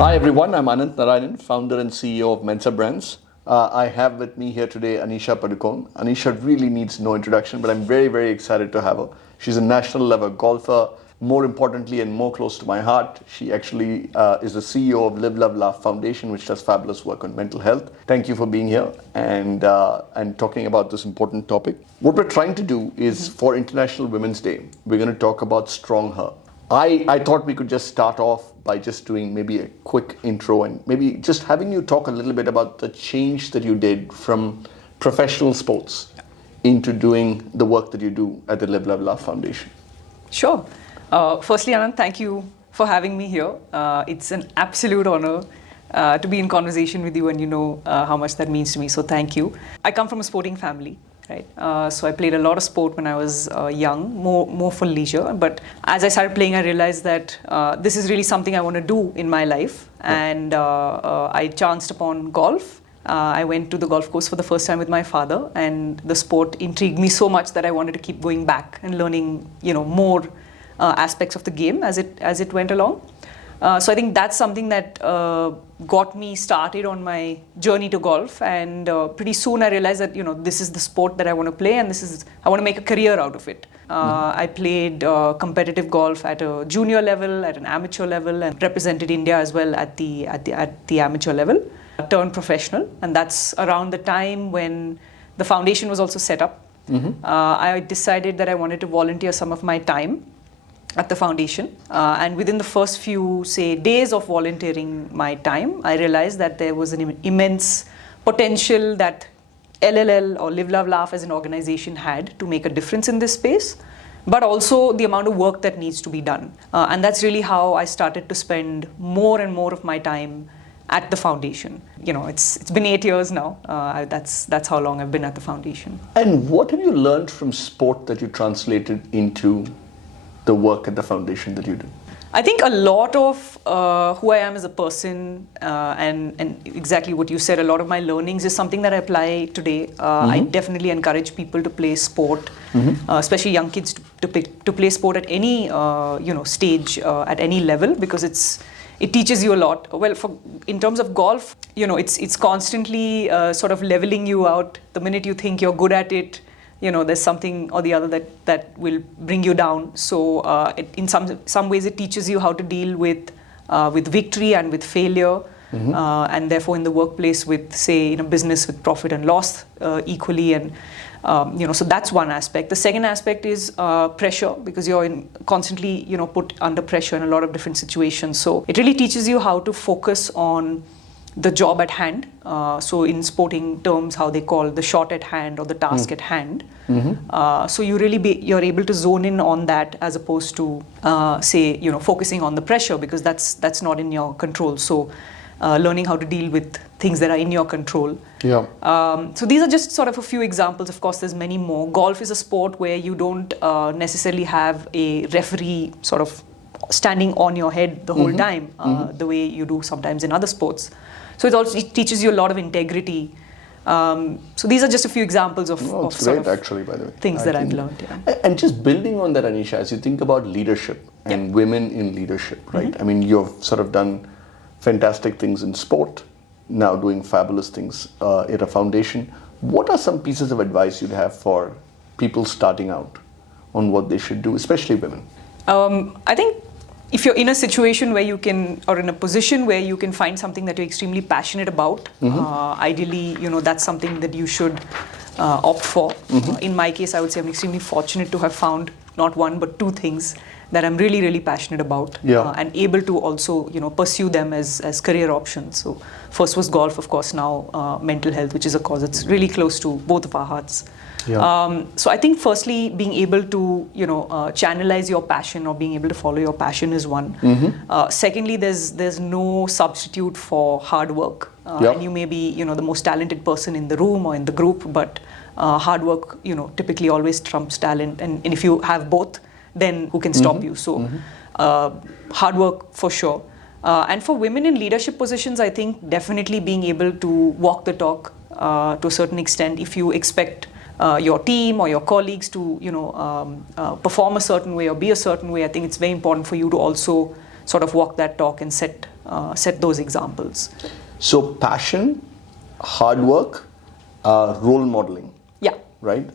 Hi everyone, I'm Ananth Narayanan, founder and CEO of Mensa Brands. I have with me here today Anisha Padukone. Anisha really needs no introduction, but I'm very, very excited to have her. She's a national level golfer. More importantly and more close to my heart, she actually is the CEO of Live, Love, Laugh Foundation, which does fabulous work on mental health. Thank you for being here and talking about this important topic. What we're trying to do is for International Women's Day, we're going to talk about StrongHer. I thought we could just start off by just doing maybe a quick intro and maybe just having you talk a little bit about the change that you did from professional sports into doing the work that you do at the Live, Love, Laugh Foundation. Sure. Firstly, Anand, thank you for having me here. It's an absolute honor to be in conversation with you, and you know how much that means to me, so thank you. I come from a sporting family. Right. So I played a lot of sport when I was young, more for leisure. But as I started playing, I realized that this is really something I want to do in my life. And I chanced upon golf. I went to the golf course for the first time with my father, and the sport intrigued me so much that I wanted to keep going back and learning, more aspects of the game as it went along. So I think that's something that got me started on my journey to golf, and pretty soon I realized that this is the sport that I want to play, and I want to make a career out of it. I played competitive golf at a junior level, at an amateur level, and represented India as well at the amateur level. I turned professional, and that's around the time when the foundation was also set up. I decided that I wanted to volunteer some of my time at the foundation, and within the first few days of volunteering my time, I realized that there was an immense potential that LLL or Live, Love, Laugh as an organization had to make a difference in this space, but also the amount of work that needs to be done. And that's really how I started to spend more and more of my time at the foundation. It's been 8 years now. That's how long I've been at the foundation. And what have you learned from sport that you translated into the work at the foundation that you do? I think a lot of who I am as a person and exactly what you said, a lot of my learnings is something that I apply today. I definitely encourage people to play sport, especially young kids to play sport at any stage, at any level, because it teaches you a lot. Well, in terms of golf, it's constantly sort of leveling you out. The minute you think you're good at it, there's something or the other that will bring you down. So in some ways it teaches you how to deal with victory and with failure, and therefore in the workplace with, say, business with profit and loss equally. And so that's one aspect. The second aspect is pressure, because you're constantly put under pressure in a lot of different situations. So it really teaches you how to focus on the job at hand. So in sporting terms, how they call the shot at hand or the task at hand. So you're able to zone in on that as opposed to focusing on the pressure, because that's not in your control. So learning how to deal with things that are in your control. Yeah. So these are just sort of a few examples. Of course, there's many more. Golf is a sport where you don't necessarily have a referee sort of standing on your head the whole time, the way you do sometimes in other sports. So it teaches you a lot of integrity. So these are just a few examples of great, actually, by the way. Things that I've learned. Yeah. And just building on that, Anisha, as you think about leadership and women in leadership, right? I mean, you've sort of done fantastic things in sport, now doing fabulous things at a foundation. What are some pieces of advice you'd have for people starting out on what they should do, especially women? I think if you're in a situation where you can, or in a position where you can find something that you're extremely passionate about, ideally, that's something that you should opt for. In my case, I would say I'm extremely fortunate to have found not one, but two things that I'm really, really passionate about, and able to also, pursue them as career options. So first was golf, of course, now mental health, which is a cause that's really close to both of our hearts. Yeah. So I think firstly, being able to, channelize your passion or being able to follow your passion is one. Secondly, there's no substitute for hard work. And you may be, the most talented person in the room or in the group, but hard work, typically always trumps talent. And if you have both, then who can stop you? So hard work for sure. And for women in leadership positions, I think definitely being able to walk the talk to a certain extent. If you expect your team or your colleagues to, perform a certain way or be a certain way, I think it's very important for you to also sort of walk that talk and set set those examples. So passion, hard work, role modeling. Yeah. Right?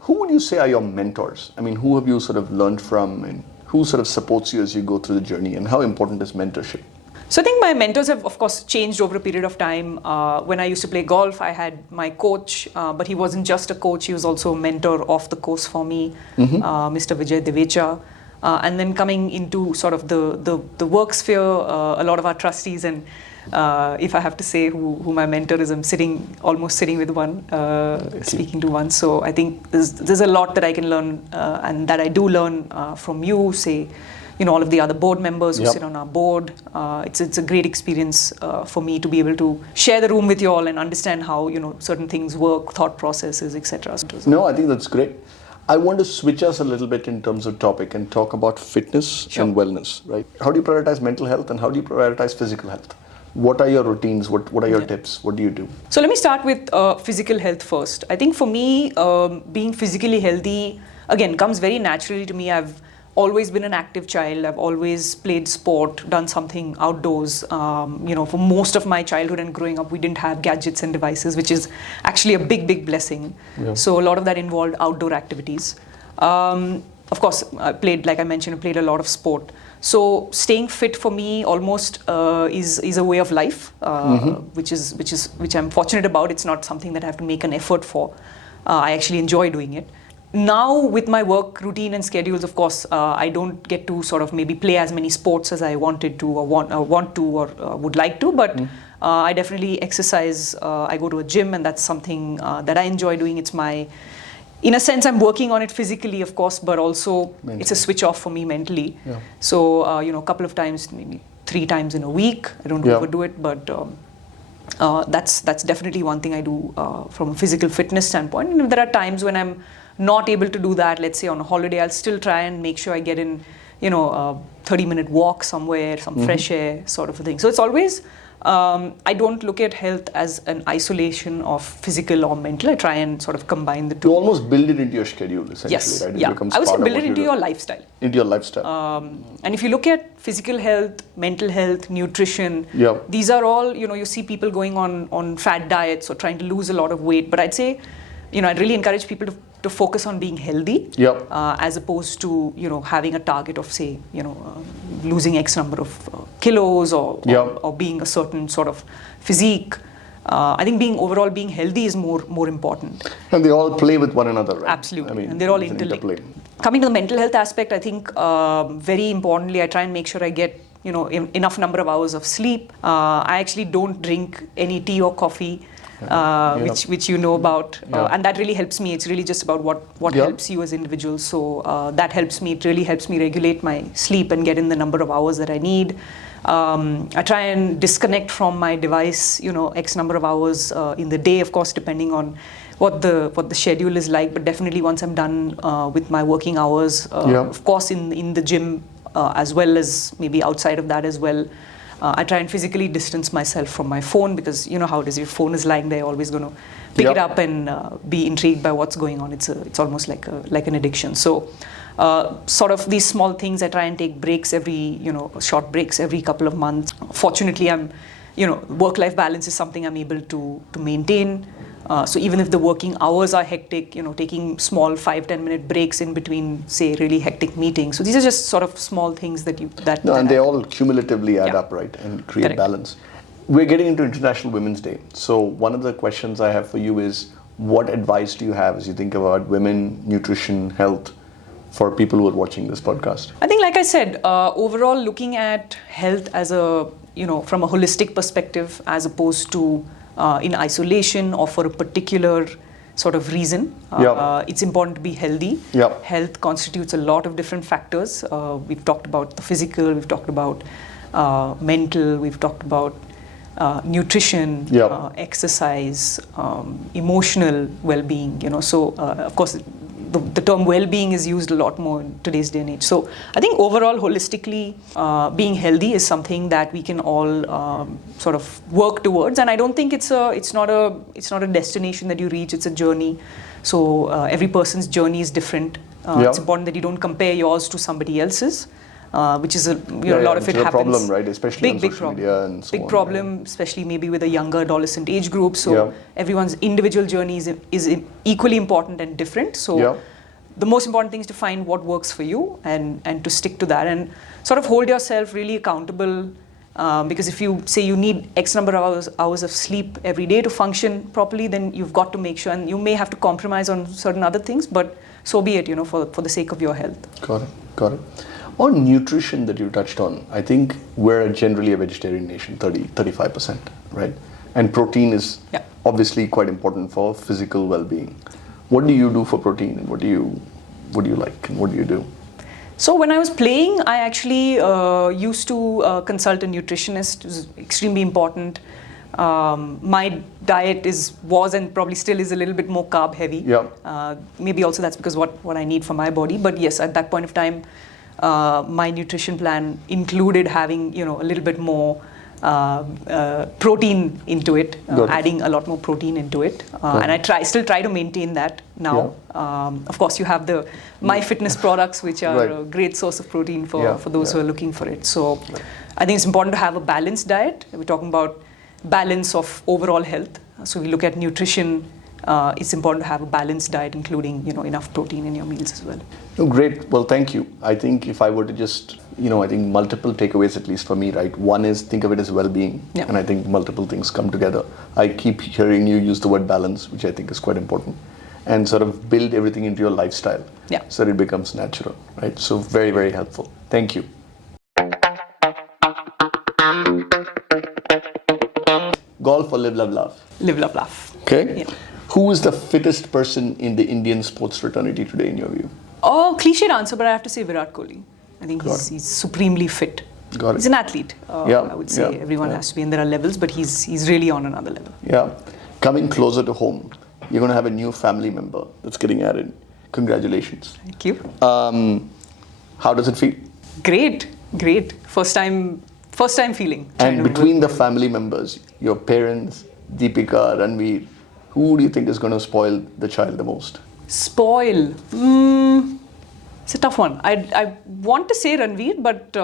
Who would you say are your mentors? I mean, who have you sort of learned from, and who sort of supports you as you go through the journey, and how important is mentorship? So I think my mentors have, of course, changed over a period of time. When I used to play golf, I had my coach, but he wasn't just a coach, he was also a mentor off the course for me, Mr. Vijay Devecha. And then coming into sort of the work sphere, a lot of our trustees, and if I have to say who my mentor is, I'm almost sitting with one, speaking to one. So I think there's a lot that I can learn, and that I do learn from you, say, all of the other board members who sit on our board. It's a great experience for me to be able to share the room with you all and understand how certain things work, thought processes, etc. No, I think that's great. I want to switch us a little bit in terms of topic and talk about fitness and wellness, right? How do you prioritize mental health and how do you prioritize physical health? What are your routines? What are your tips? What do you do? So let me start with physical health first. I think for me, being physically healthy, again, comes very naturally to me. I've always been an active child. I've always played sport, done something outdoors. For most of my childhood and growing up, we didn't have gadgets and devices, which is actually a big, big blessing. Yeah. So a lot of that involved outdoor activities. Of course, like I mentioned, I played a lot of sport. So staying fit for me almost is a way of life, which I'm fortunate about. It's not something that I have to make an effort for. I actually enjoy doing it. Now with my work routine and schedules, of course, I don't get to sort of maybe play as many sports as I wanted to or want to or would like to, but I definitely exercise. I go to a gym, and that's something that I enjoy doing. In a sense, I'm working on it physically, of course, but also mentally. It's a switch off for me mentally. Yeah. So, a couple of times, maybe 3 times in a week. I don't overdo it, but that's definitely one thing I do from a physical fitness standpoint. And if there are times when I'm not able to do that, let's say on a holiday, I'll still try and make sure I get in, a 30-minute walk somewhere, some fresh air sort of a thing. So it's always, I don't look at health as an isolation of physical or mental. I try and sort of combine the two. You almost build it into your schedule, essentially, yes. right? Yeah. I would say build it into your lifestyle. Into your lifestyle. And if you look at physical health, mental health, nutrition, these are all, you see people going on fad diets or trying to lose a lot of weight. But I'd say, I'd really encourage people to focus on being healthy, as opposed to having a target of, say, losing X number of kilos or being a certain sort of physique. I think overall being healthy is more important. And they all play with one another, right? Absolutely, and they're all interlinked. Coming to the mental health aspect, I think very importantly, I try and make sure I get enough number of hours of sleep. I actually don't drink any tea or coffee. Which you know about, and that really helps me. It's really just about what helps you as individuals. So that helps me. It really helps me regulate my sleep and get in the number of hours that I need. I try and disconnect from my device, X number of hours in the day, of course, depending on what the schedule is like. But definitely once I'm done with my working hours, of course in the gym as well as maybe outside of that as well. I try and physically distance myself from my phone, because you know how it is. Your phone is lying there, you're always going to pick it up and be intrigued by what's going on. It's almost like an addiction. So sort of these small things, I try and take breaks short breaks every couple of months. Fortunately, work-life balance is something I'm able to maintain. So even if the working hours are hectic, taking small 5-10 minute breaks in between, say, really hectic meetings. So these are just sort of small things and they all cumulatively add up, right, and create balance. We're getting into International Women's Day. So one of the questions I have for you is, what advice do you have as you think about women, nutrition, health, for people who are watching this podcast? I think, like I said, overall looking at health as from a holistic perspective, as opposed to in isolation or for a particular sort of reason. It's important to be healthy. Health constitutes a lot of different factors. We've talked about the physical, we've talked about mental, we've talked about nutrition, exercise, emotional well-being. So of course the term well-being is used a lot more in today's day and age. So I think overall, holistically, being healthy is something that we can all sort of work towards. And I don't think it's not a destination that you reach. It's a journey. So every person's journey is different. It's important that you don't compare yours to somebody else's. which is a lot of it which is a happens. problem, right? Especially on social problem. media and so big on. problem, especially maybe with a younger adolescent age group. So Yeah. everyone's individual journey is equally important and different. So Yeah. the most important thing is to find what works for you and to stick to that and sort of hold yourself really accountable. Because if you say you need X number of hours of sleep every day to function properly, then you've got to make sure, and you may have to compromise on certain other things, but so be it, for the sake of your health. Got it. On nutrition that you touched on, I think we're generally a vegetarian nation, 35%, right? And protein is obviously quite important for physical well-being. What do you do for protein, and what do you like, and what do you do? So when I was playing, I actually used to consult a nutritionist. It was extremely important. My diet was and probably still is a little bit more carb heavy. Yeah. Maybe also that's because what I need for my body. But yes, at that point of time, my nutrition plan included having a little bit more protein into it, adding a lot more protein into it, and I still try to maintain that now. Yeah. Of course, you have the MyFitness products, which are a great source of protein for those who are looking for it. So I think it's important to have a balanced diet. We're talking about balance of overall health. So we look at nutrition. It's important to have a balanced diet, including enough protein in your meals as well. Oh, great. Well, thank you. I think if I were to just, I think multiple takeaways, at least for me, right? One is think of it as well-being, and I think multiple things come together. I keep hearing you use the word balance, which I think is quite important, and sort of build everything into your lifestyle, so that it becomes natural, right? So very, very helpful. Thank you. Golf or live, love, laugh? Live, love, laugh. Okay. Yeah. Who is the fittest person in the Indian sports fraternity today, in your view? Oh, cliched answer, but I have to say Virat Kohli. I think he's supremely fit. Got it. He's an athlete. I would say everyone has to be, and there are levels, but he's really on another level. Yeah. Coming closer to home, you're going to have a new family member that's getting added. Congratulations. Thank you. How does it feel? Great. First time feeling. And between the family members, your parents, Deepika, Ranveer, who do you think is going to spoil the child the most? Spoil? It's a tough one. I want to say Ranveer, but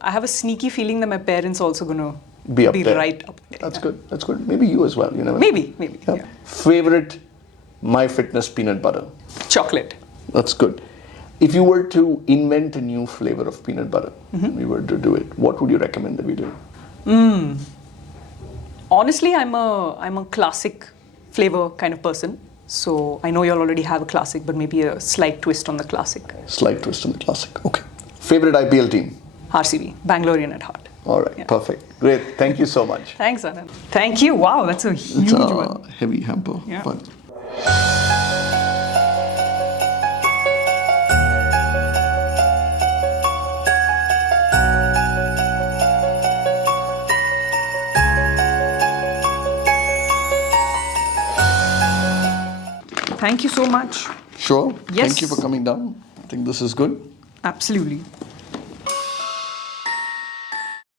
I have a sneaky feeling that my parents are also going to be there. Right up there. That's good. Maybe you as well. You never know. Maybe. Yeah. Favorite MyFitness peanut butter? Chocolate. That's good. If you were to invent a new flavor of peanut butter, we were to do it, what would you recommend that we do? Honestly, I'm a classic flavor kind of person. So I know you all already have a classic, but maybe a slight twist on the classic. Slight twist on the classic. Okay. Favorite IPL team? RCB, Bangalorean at heart. All right, perfect. Great. Thank you so much. Thanks, Ananth. Thank you. Wow, that's a huge one. Heavy hamper. Yeah. Fun. Thank you so much. Sure. Yes. Thank you for coming down. I think this is good. Absolutely.